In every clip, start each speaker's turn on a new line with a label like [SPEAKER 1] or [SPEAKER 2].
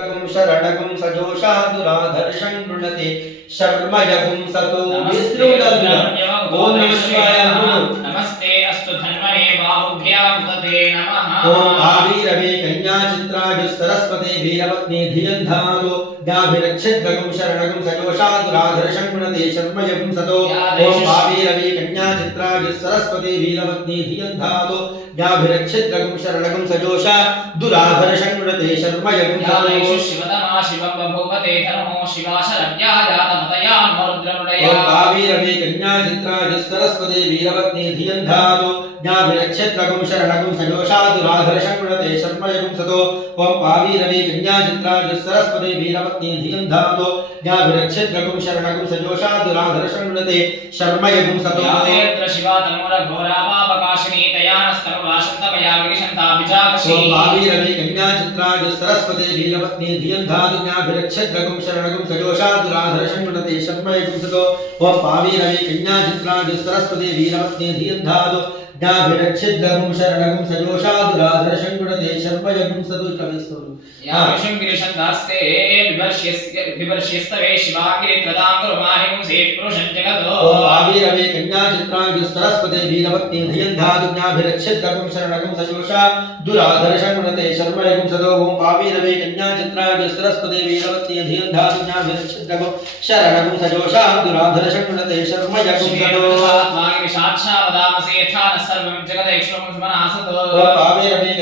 [SPEAKER 1] शरणगुं सजोषा दुराधर्षं गृणते शर्मयगुं सतो विष्णुदल्ल ॐ नमः शिवाय
[SPEAKER 2] नमस्ते अस्तु धन्मने
[SPEAKER 1] ॐ आवीरवे कन्याचित्राय सरस्वते वीरपत्नी धियन्धारो ज्ञाभिरक्षिद्गगुं शरणगुं सजोषा दुराधर्षं गृणते शर्मयगुं सतो ॐ आवीरवे कन्याचित्राय सरस्वते वीरपत्नी धियन्धारो ज्ञाभिरक्षिद्गगुं शरणगुं सजोषा दुराधर्षं गृणते शर्मयगुं
[SPEAKER 2] यादेषु
[SPEAKER 1] सतो
[SPEAKER 2] शिवतमा शिवं बभूवते तनोः शिवा शरद्या जातमतया मरुद्रमृडया
[SPEAKER 1] आवीरवे कन्याचित्राय सरस्वते वीरपत्नी धियन्धारो ज्ञाभिरक्षिद्गगुं शरणगुं सजोषा दुराधर्षं गृणते शर्मयगुं सतो ॐ आवीरवे कन्याचित्राय सरस्वते वीरपत्नी धियन्धारो ज्ञाभिरक्षिद्गगुं शरणगुं सजोषा दुराधर्षं गृणते शर्मयगुं सतो।
[SPEAKER 2] शिवा तनोरघोरा पापकाशिनी तया नस्तरुलाशन्तमया विनिशन्ताभिजाकशी
[SPEAKER 1] ॐ आवीरवे कन्याचित्राय सरस्वते वीरपत्नी धियन्धातु ज्ञाभिरक्षद्गगुं शरणगुं सजोषा दुराधर्षं गृणते शर्मयगुं सतो। ॐ आवीरवे कन्याचित्राय सरस्वते वीरपत्नी धियन्धातु ज्ञाभिरक्षद्गगुं शरणगुं सजोषा दुराधर्षं गृणते शर्मयगुं सतो कविस्तु
[SPEAKER 2] याविषं गिरिशन्दास्ते बिभर्ष्यस्य बिभर्ष्यस्तवे शिवागिरित्रदां गुरुमाहिं सेत् पुरुषं जगतो
[SPEAKER 1] आवीरवे कन्याचित्राय सरस्वते वीरपत्नी धियन्धातु ज्ञाभिरक्षद्गगुं शरणगुं सजोषा दुराधर्षं गृणते शर्मयगुं सतो ॐ आवीरवे कन्याचित्राय सरस्वते वीरपत्नी धियन्धातु ज्ञाभिरक्षद्गगुं शरणगुं सजोषा दुराधर्षं गृणते शर्मयगुं सतो ॐ आवीरवे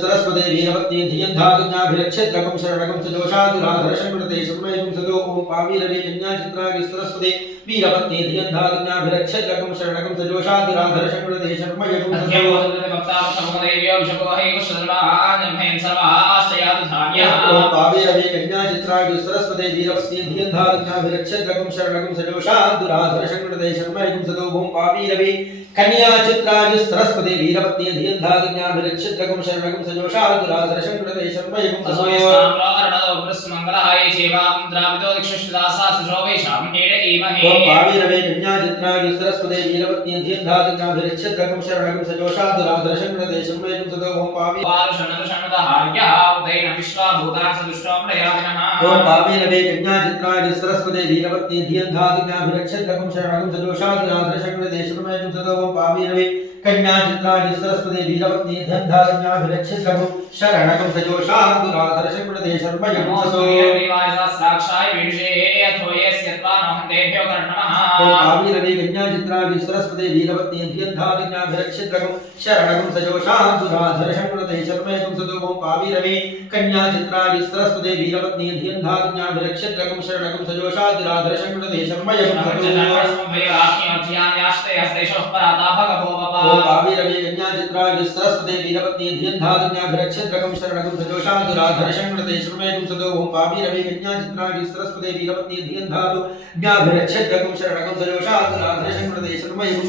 [SPEAKER 1] सरस्वते वीरपत्नी धियन्धातु ज्ञाभिरक्षद्गगुं शरणगुं सजोषा दुराधर्षं गृणते ॐ आवीरवे कन्याचित्राय सरस्वते वीरपत्नी धियन्धातु ज्ञाभिरक्षद्गगुं शरणगुं सजोषा दुराधर्षं गृणते शर्मयगुं सतो ॐ पावीरवे कन्याचित्राय सरस्वते वीरपत्नी धियन्धातु ज्ञाभिरक्षद्गगुं शरणगुं सजोषा दुराधर्षं गृणते शर्मयगुं सतो ॐ पावीरवे कन्याचित्राय सरस्वते वीरपत्नी धियन्धातु ज्ञाभिरक्षद्गगुं शरणगुं सजोषा दुराधर्षं गृणते शर्मयगुं सतो ॐ पावीरवे कन्याचित्राय सरस्वते वीरपत्नी धियन्धातु ज्ञाभिरक्षद्गगुं शरणगुं सजोषा दुराधर्षं गृणते शर्मयगुं सतो ॐ पावी ॐ पावीरवे कन्याचित्राय सरस्वते शर्मयगुं सतो ॐ पावीरवे कन्याचित्राय सरस्वते वीरपत्नी धियन्धातु ज्ञाभिरक्षद्गगुं शरणगुं सजोषा दुराधर्षं गृणते शर्मयगुं सतो ॐ पावीरवे कन्याचित्राय सरस्वते गृणते शर्मयगुं सतो ॐ पावीरवे कन्याचित्राय सरस्वते वीरपत्नी धियन्धातु ज्ञाभिरक्षद्गगुं शरणगुं सजोषा दुराधर्षं गृणते शर्मयगुं सतो ॐ पावीरवे कन्याचित्राय सरस्वते वीरपत्नी धियन्धातु ज्ञाभिरक्षद्गगुं शरणगुं सजोषा दुराधर्षं गृणते शर्मयगुं सतो ॐ पावीरवे कन्याचित्राय सरस्वते वीरपत्नी धियन्धातु ज्ञाभिरक्षद्गगुं शरणगुं सजोषा दुराधर्षं गृणते शर्मयगुं सतो ॐ पावीरवे कन्याचित्र दिगग्र पावीरवे कन्याचित्राय सरस्वते वीरपत्नी धियन्धातु ज्ञाभिरक्षद्गगुं शरणगुं सजोषा दुराधर्षं गृणते शर्मयगुं सतो ॐ पावीरवे कन्याचित्राय सरस्वते वीरपत्नी धियन्धातु ज्ञाभिरक्षद्गगुं शरणगुं सजोषा दुराधर्षं गृणते शर्मयगुं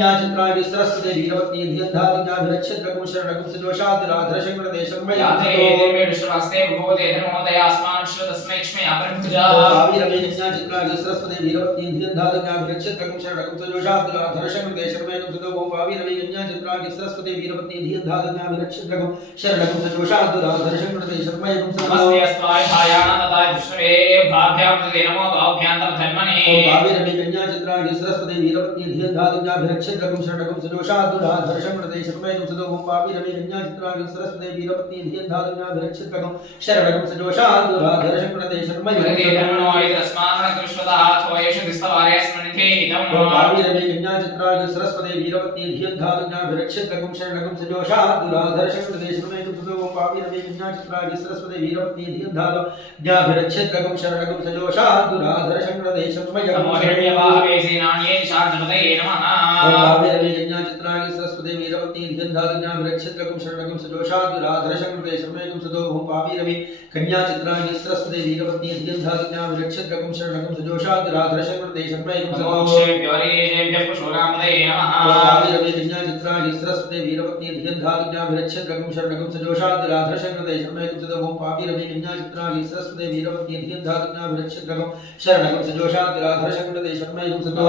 [SPEAKER 1] कन्याचित्राय सरस्वते वीरपत्नी धियन्धातु ज्ञाभिरक्षद्गगुं शरणगुं सजोषा दुराधर्षं गृणते शर्मयगुं सतो ॐ पावीरवे कन्याचित्राय सरस्वते वीरपत्नी धियन्धातु ज्ञाभिरक्षद्गगुं शरणगुं सजोषा दुराधर्षं गृणते शर्मयगुं सतो पावीरवे कन्याचित्राय सरस्वते वीरपत्नी धियन्धातु सजोषा दुराधर्षं गृणते शर्मयगुं सतो ॐ पावीरवे कन्याचित्राय सरस्वते वीरपत्नी धियन्धातु सजोषा दुराधर्षं गृणते शर्मयगुं सतो
[SPEAKER 2] नमस्ते अस्त्वाय भायान तथा विष्णवे भाभ्यां नमो भाभ्यान्तर धर्मणे
[SPEAKER 1] पावीरवे कन्याचित्राय सरस्वते वीरपत्नी धियन्धातु ज्ञाभिरक्षद्गगुं शरणगुं सजोषा दुराधर्षं गृणते शर्मयगुं सतो ॐ पावीरवे कन्याचित्राय सरस्वते वीरपत्नी धियन्धातु ज्ञाभिरक्षद्गगुं शरणगुं सजोषा दुराधर्षं गृणते शर्मयगुं
[SPEAKER 2] तदे
[SPEAKER 1] सतो
[SPEAKER 2] धर्मणो यदस्मान् कृष्णतः त्वयेषु दिस्तवारे स्मृतिः इदं
[SPEAKER 1] ॐ पावीरवे कन्याचित्राय सरस्वते वीरपत्नी धियन्धातु ज्ञाभिरक्षद्गगुं शरणगुं सजोषा दुराधर्षं गृणते शर्मयगुं सतो ॐ कन्याचित्राय सरस्वते वीरपत्नी चित्राणि वीरवती धियन्धादिज्ञाभिरक्षत्रकं शरणकं सजोषाद्राधरशङ्कृते शर्मैकं सदो भूं पावीरवि कन्या चित्राणि सरस्वती वीरवती धियन्धादिज्ञाभिरक्षत्रकं शरणकं सजोषाद्राधरशङ्कृते शर्मैकं पावीरवि कन्या चित्राणि सरस्वती वीरवती धियन्धादिज्ञाभिरक्षत्रकं शरणकं सजोषाद्राधरशङ्कृते शर्मैकं सदो भूं पावीरवि कन्या चित्राणि सरस्वती वीरवती धियन्धादिज्ञाभिरक्षत्रकं शरणकं सजोषाद्राधरशङ्कृते शर्मैकं सदो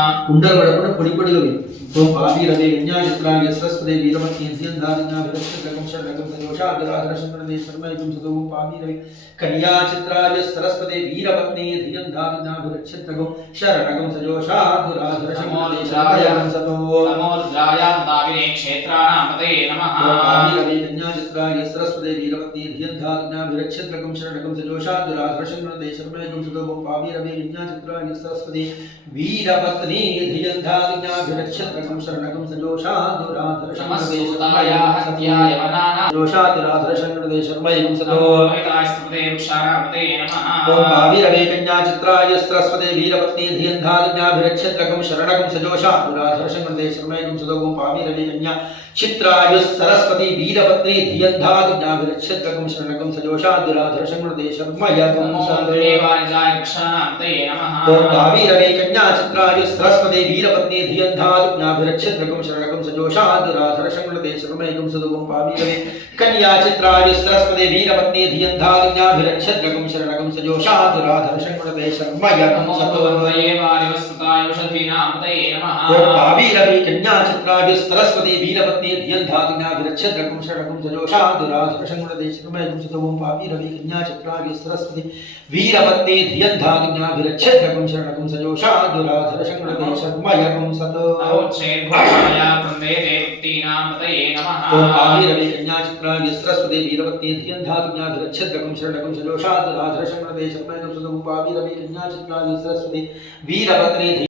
[SPEAKER 1] కుండలబడకుండా పొడి పొడిగవి ఓం ఆవీరదే విజ్ఞాచిత్రాయ సరస్వదే వీరమత్యేంద్రియం దాదినా
[SPEAKER 2] విరక్ష ప్రకంశ రగం
[SPEAKER 1] సంతోషాగ్రాధన శంకరనే శర్మయుగం సుగం పామీరవి కన్యాచిత్రాయ సరస్వదే వీరమత్నే ధియం దాదినా విరక్ష ప్రకం శరణగం సజోషాధురాధుర శమాలేశాయ సతో నమో ద్రాయాం विनाशिने क्षेत्राणां पतये
[SPEAKER 2] नमः।
[SPEAKER 1] ज्ञानचित्राय सरस्वते वीरवत्नी धियद्धाग्नाभिरक्षत्रकं शरणकं सजोषाद्दुराधर्षन्नते शर्मैकं सुतोभो पावीरवे विज्ञानचित्राय सरस्वती वीरवत्नी धियद्धाग्नाभिरक्षत्रकं शरणकं सजोषाद्दुराधर्षन्नते
[SPEAKER 2] शर्मैकं हत्याय वनाना।
[SPEAKER 1] जोषाद्दुराधर्षन्नते शर्मैकं
[SPEAKER 2] सतो वेदास्तुते वृक्षारापते नमः।
[SPEAKER 1] ओम पावीरवे कन्याचित्राय सरस्वते वीरवत्नी धियद्धाग्नाभिरक्षत्रकं शरणकं सजोषाद्दुराधर्षन्नते शर्मैकं सुतोभो पावीरवे कन्या चित्राय सरस्वती वीरपत्नी धियन्धादिज्ञाभिरक्षत्रकं शरणकं सजोषादिराधरशंकरदे शर्मैकं
[SPEAKER 2] नमो
[SPEAKER 1] सदो।
[SPEAKER 2] देवानिजाय वृक्षाणामदये नमः।
[SPEAKER 1] कन्या चित्राय सरस्वती वीरपत्नी धियन्धादिज्ञाभिरक्षत्रकं शरणकं सजोषादिराधरशंकरदे शर्मैकं सदो ओम भावीरवे कन्या चित्राय सरस्वती वीरपत्नी धियन्धादिज्ञाभिरक्षत्रकं शरणकं सजोषादिराधरशंकरदे शर्मैकं
[SPEAKER 2] नमो
[SPEAKER 1] सदो
[SPEAKER 2] देवानिवस्तुताय औषधीनामदये नमः।
[SPEAKER 1] कन्या चित्राय सरस्वती वीरपत्नी धियन्धादिज्ञाभिरक्षत्रकं शरणकं सजोषादिराधरशंकरदे शर्मैकं सदो ओम भावीरवे कन्या चित्राय सरस्वती। वीरपत्नी धियन्धादिज्ञाभिरक्षत्रकं शरणकं सजोषादिराधरशंकरदे शर्मैकं सदो
[SPEAKER 2] नमोच्छेद्घोषाय वृन्दे देवतीनामदये नमः।
[SPEAKER 1] ओम भावीरवे कन्या चित्राय सरस्वती वीरपत्नी धियन्धादिज्ञाभिरक्षत्रकं शरणकं सजोषादिराधरशंकरदे शर्मैकं सदो ओम भावीरवे कन्या चित्राय सरस्वती। वीरपत्नी